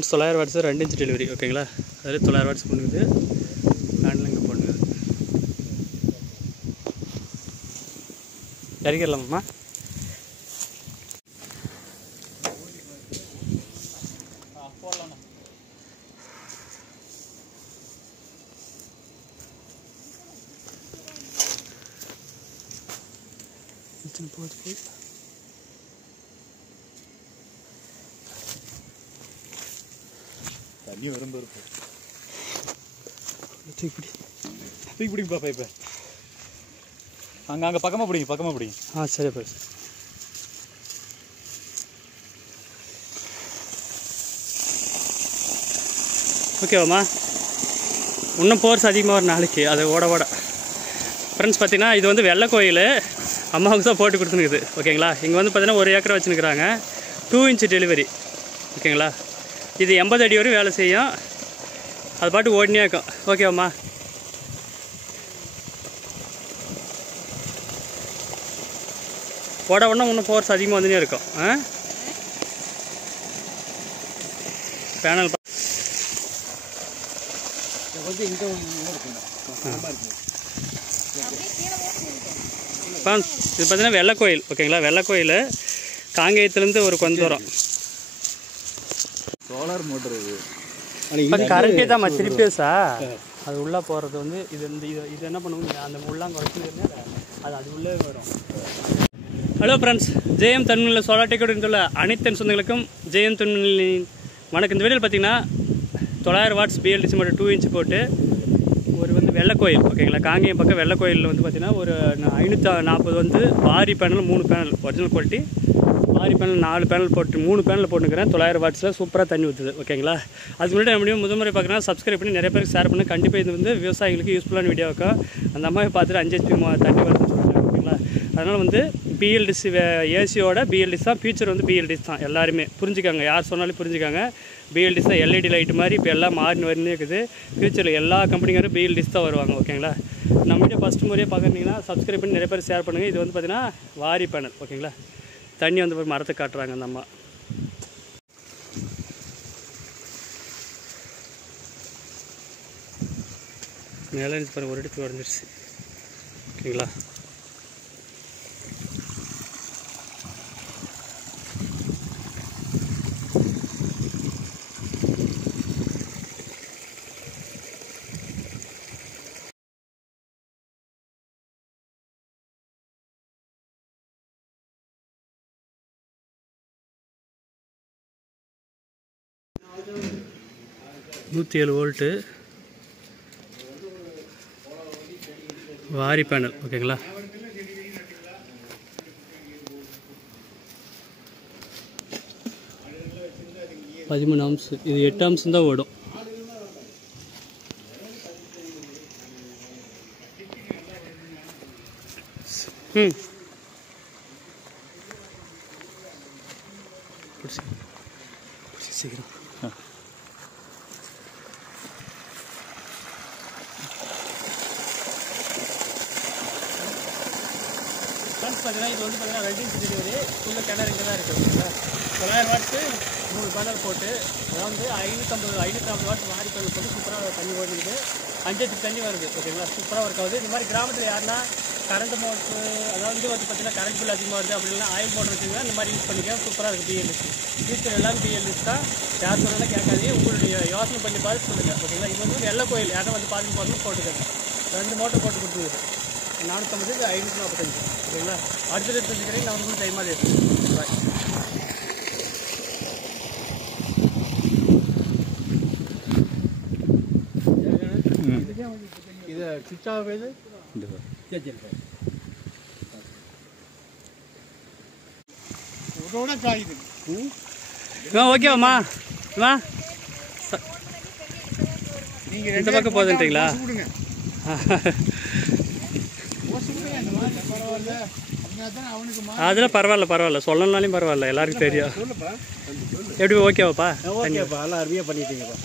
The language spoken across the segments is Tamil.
ஃப்ரெண்ட்ஸ் 900 வாட்ஸ் 2 இன்ச் டெலிவரி ஓகேங்களா. அதில் 900 வாட்ஸ் பண்ணுது. ஹேண்டில் இங்கே பண்ணுது. இறக்கிடலாமா? போகுது தண்ணி வரும்போது தூக்கி பிடிப்பா பைப்பை அங்கே பக்கமாக பிடிங்க. சரி போய் ஓகேவாம்மா. இன்னும் போர்ஸ் அதிகமாக ஒரு நாளைக்கு அது ஓட ஃப்ரெண்ட்ஸ் பார்த்தீங்கன்னா இது வந்து வெள்ளை கோயில் அம்மாவுக்கு தான் போட்டு கொடுத்துனுக்குது ஓகேங்களா. இங்கே வந்து பார்த்தீங்கன்னா 1 ஏக்கரை வச்சுருக்குறாங்க. 2 இன்ச் டெலிவரி ஓகேங்களா. இது 80 அடி வரையும் வேலை செய்யும். அது பாட்டு ஓடினே இருக்கும் ஓகேவாம்மா. ஓட இன்னும் ஃபோர்ஸ் அதிகமாக வந்துனே இருக்கும். பேனல் இது பார்த்தீங்கன்னா வெள்ளை கோயில் ஓகேங்களா. வெள்ளை கோயில் காங்கேயத்துலேருந்து ஒரு கொஞ்சம் தூரம். சோலார் மோட்டர் அது கரெக்டே தான் திருப்பேசா அது உள்ளே போகிறது வந்து இது இது என்ன பண்ணுவோம் அந்த உள்ளாங்க வச்சுருந்தேன் அது உள்ளே வரும். ஹலோ ஃப்ரெண்ட்ஸ், ஜெயம் தன்மொழியில் சோலார் டெக்கோடு உள்ள அனைத்து சொந்தங்களுக்கும் ஜெயம் தன்மொழியின் வணக்கம். இந்த வீடியோவில் பார்த்தீங்கன்னா 900 வாட்ஸ் பிஎல்டிசி மட்டும் 2 இன்ச் போட்டு ஒரு வந்து வெள்ளை கோயில் ஓகேங்களா. காங்கேயம் பக்கம் வெள்ளை கோயிலில் வந்து பார்த்திங்கன்னா ஒரு 540 வந்து பாரி பேனல் 3 பேனல் ஒரிஜினல் குவாலிட்டி. பாரி பேனல் 4 பேனல் போட்டு 3 பேனல் போட்டுக்கிறேன். 900 வாட்ஸில் சூப்பராக தண்ணி ஊற்றுது ஓகேங்களா. அதுக்கு முன்னாடி நம்ம முதல்முறை பார்க்குறேன் சப்ஸ்கிரைப் பண்ணி நிறைய பேருக்கு ஷேர் பண்ணி. கண்டிப்பாக இது வந்து விவசாயிகளுக்கு யூஸ்ஃபுல்லான வீடியோ இருக்கும். அந்த அம்மாவை பார்த்துட்டு 5 HP தண்ணி வருதுன்னு சொல்கிறாங்க ஓகேங்களா. அதனால் வந்து பிஎல்டிசி ஏசியோட பிஎல்டிசி தான் ஃபியூச்சர் வந்து பிஎல்டிசி தான். எல்லாருமே புரிஞ்சுக்காங்க, யார் சொன்னாலும் புரிஞ்சுக்காங்க. பிஎல்டிசி தான் எல்இடி லைட் மாதிரி இப்போ எல்லாம் மாறினு வரனே இருக்குது. ஃபியூச்சரில் எல்லா கம்பெனிக்காரும் பிஎல்டிசி தான் வருவாங்க ஓகேங்களா. நம்ம வீடியோ ஃபஸ்ட்டு முறையாக பார்க்குறீங்கன்னா சப்ஸ்கிரைப் பண்ணி நிறைய பேர் ஷேர் பண்ணுங்கள். இது வந்து பார்த்திங்கன்னா வாரி பேனல் ஓகேங்களா. தண்ணி வந்து மரத்தை காட்டுறாங்க அந்த அம்மா. மேலே பாருங்க ஒரு இடத்துக்கு உடஞ்சிருச்சு ஓகேங்களா. நூற்றி 7 வோல்ட்டு வாரி பேனல் ஓகேங்களா. $13 இது 8 ஆம்ஸ் தான் ஓடும். சீக்கிரம் பார்த்தீங்கன்னா இது வந்து பார்த்தீங்கன்னா 2 இன்ச் டெலிவரி ஃபுல்லாக கிணறு இங்கே தான் இருக்குது. 900 வாட்ஸு 3 பேனல் போட்டு அதாவது 550 வாட்ஸ் வாரி பேனல் போட்டு சூப்பராக தண்ணி ஓடுது. 5 HP தண்ணி வருது ஓகேங்களா. சூப்பராக ஒர்க் ஆகுது. இந்த மாதிரி கிராமத்தில் யாருன்னா கரண்ட் மோட்ரு அதாவது வந்து பார்த்தீங்கன்னா கரண்ட் பில் அதிகமாக வருது அப்படி இல்லைனா ஆயில் மோட்டர் வச்சுருந்தா இந்த மாதிரி யூஸ் பண்ணிக்கலாம். சூப்பராக இருக்குது பிஎல்டிசி. ஃபியூச்சர் எல்லாம் பிஎல்டிசி தான். யார் சொன்னாலும் கேட்காதீங்க. உங்களுடைய யோசனை பண்ணி பார்த்து சொல்லுங்கள் ஓகேங்களா. இது வந்து வெள்ளை கோயில் யாரும் வந்து பார்த்து போகணும்னு போட்டுக்கோங்க. 2 மோட்டர் போட்டு கொடுத்துருது 450 545 ஓகேங்களா. அடுத்த தெரிஞ்சுக்கிறேன். நான் வந்து டைமாக இருக்குது. பாய். இது சுவிட்ச் ஆஃப் ஆகுது. ஓகேவாம்மா அம்மா நீங்கள் இந்த பக்கம் போதுன்றீங்களா? அதெல்லாம் பரவாயில்ல சொல்லணும்னாலையும் பரவாயில்ல, எல்லாருக்கும் தெரியும். எப்படி ஓகேவாப்பா? ஓகேப்பா, எல்லாம் அருமையாக பண்ணிட்டீங்கப்பா.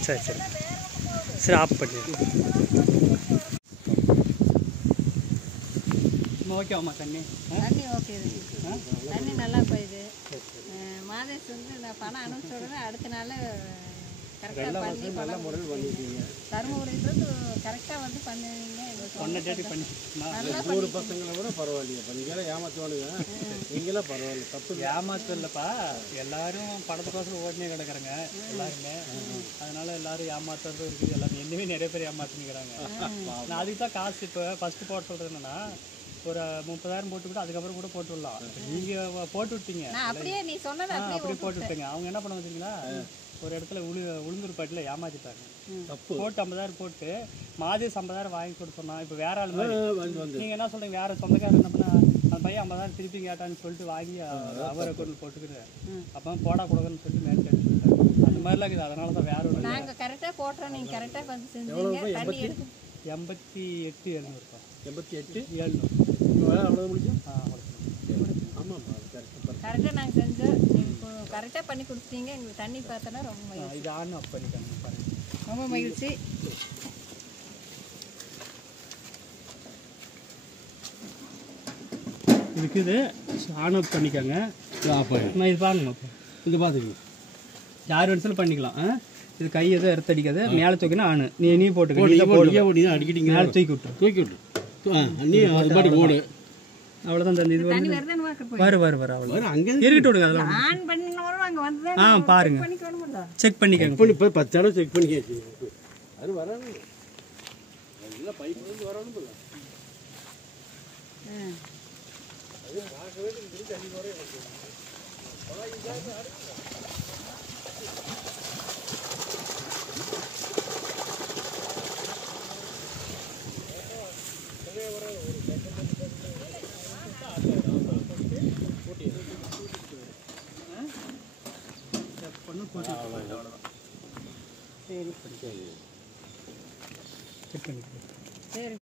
சரி ஆஃப் பண்ணி ஓகேவாம்மா. தண்ணி ஓகே, தண்ணி நல்லா போயிடுது. மாதேஷ் வந்து நான் பணம் அனுப்பிச்சு விடுறேன். அடுத்த நாள் கரெக்டாக பண்ணி நல்ல முறையில் பண்ணிட்டீங்க. தருமபுரியிலிருந்து கரெக்டாக வந்து பண்ணுவீங்க. சொன்ன டேட்டு பண்ணி ஊர் பசங்களை விட பரவாயில்லையா? நீங்களாம் ஏமாத்துவானுங்க, நீங்களாம் பரவாயில்ல. தப்பு ஏமாத்து இல்லைப்பா, எல்லாரும் படத்துக்கோசரம் ஓடினே கிடக்குறாங்க எல்லாருமே. அதனால எல்லாரும் ஏமாத்துறதும் இருக்குது. எல்லாரும் என்னவே நிறைய பேர் ஏமாத்தினுக்கிறாங்க. நான் அதுக்கு தான் காசு இப்போ ஃபஸ்ட்டு போட சொல்கிறது என்னன்னா, ஒரு 30,000 போட்டுக்கிட்டு அதுக்கப்புறம் கூட போட்டு விடலாம். நீங்கள் போட்டு விட்டீங்க, நான் அப்படியே நீ சொன்னதை அப்படியே போட்டு விட்டீங்க. அவங்க என்ன பண்ண வச்சிங்களா, ஒரு இடத்துல உளுந்தூர்பேட்டில் ஏமாத்திட்டாங்க. தப்பு. போட்டு 50,000 போட்டு மாதேஷ் 50,000 வாங்கி கொடுத்தோம்னா, இப்போ வேற ஆள் மாதிரி வந்து நீங்கள் என்ன சொல்கிறீங்க, வேற சொந்தக்காரர் என்ன பண்ணா அந்த பையன் 50,000 திருப்பி கேட்டான்னு சொல்லிட்டு வாங்கி அவர் அக்கௌண்ட் போட்டுக்கிட்டு அப்போ போடக்கூடாதுன்னு சொல்லிட்டு மேட்ச் அடிச்சுட்டாங்க. அந்த மாதிரிலாம் இருக்குது. அதனால தான் வேற ஒரு நாங்கள் கரெக்டாக போட்டுறோம், நீங்கள் கரெக்டாக வந்து செஞ்சீங்க. தண்ணி எடுத்து 88,700 88 700 அவ்வளோ முடிச்சோம். ஆமாம்ப்பா. கரெக்டாக நாங்கள் செஞ்சோம். நீங்கள் கரெக்டாக பண்ணி கொடுத்தீங்க. எங்களுக்கு தண்ணி பார்த்தோன்னா ரொம்ப மகிழ்ச்சி. இது ஆன் ஆஃப் பண்ணிட்டாங்க பாருங்க. ரொம்ப மகிழ்ச்சி. இருக்குது, ஆன் ஆஃப் பண்ணிக்கோங்க. நான் இது பாருங்க, இது பார்த்துக்கங்க. யார் வேணும்னாலும் பண்ணிக்கலாம். இது கை எதுவும் எடுத்தடிக்காது. மேலே தூக்கினா ஆணு நீ போட்டு அடிக்கிட்டீங்க, மேலே தூக்கி விட்டுரு. தூக்கி விட்டு நீ அது பாட்டு ஓடு. அவ்வளோதான் தம்பி. இது தண்ணி வந்து வருதுன்னு பார்க்க போய் வரு அவ்வளோ அங்கே இருக்கட்டும் விடுங்க. அதெல்லாம் ஆன் பண்ணினவரும் அங்கே வந்து பாருங்க, பண்ணிக்கணும்ல. செக் பண்ணிக்கோங்க. பண்ணி போய் 10 தடவை செக் பண்ணி கேட்டு அது வராது. அதெல்லாம் பைப் வந்து வரணும் போல. செக் பண்ணிக்கோங்க. சரி.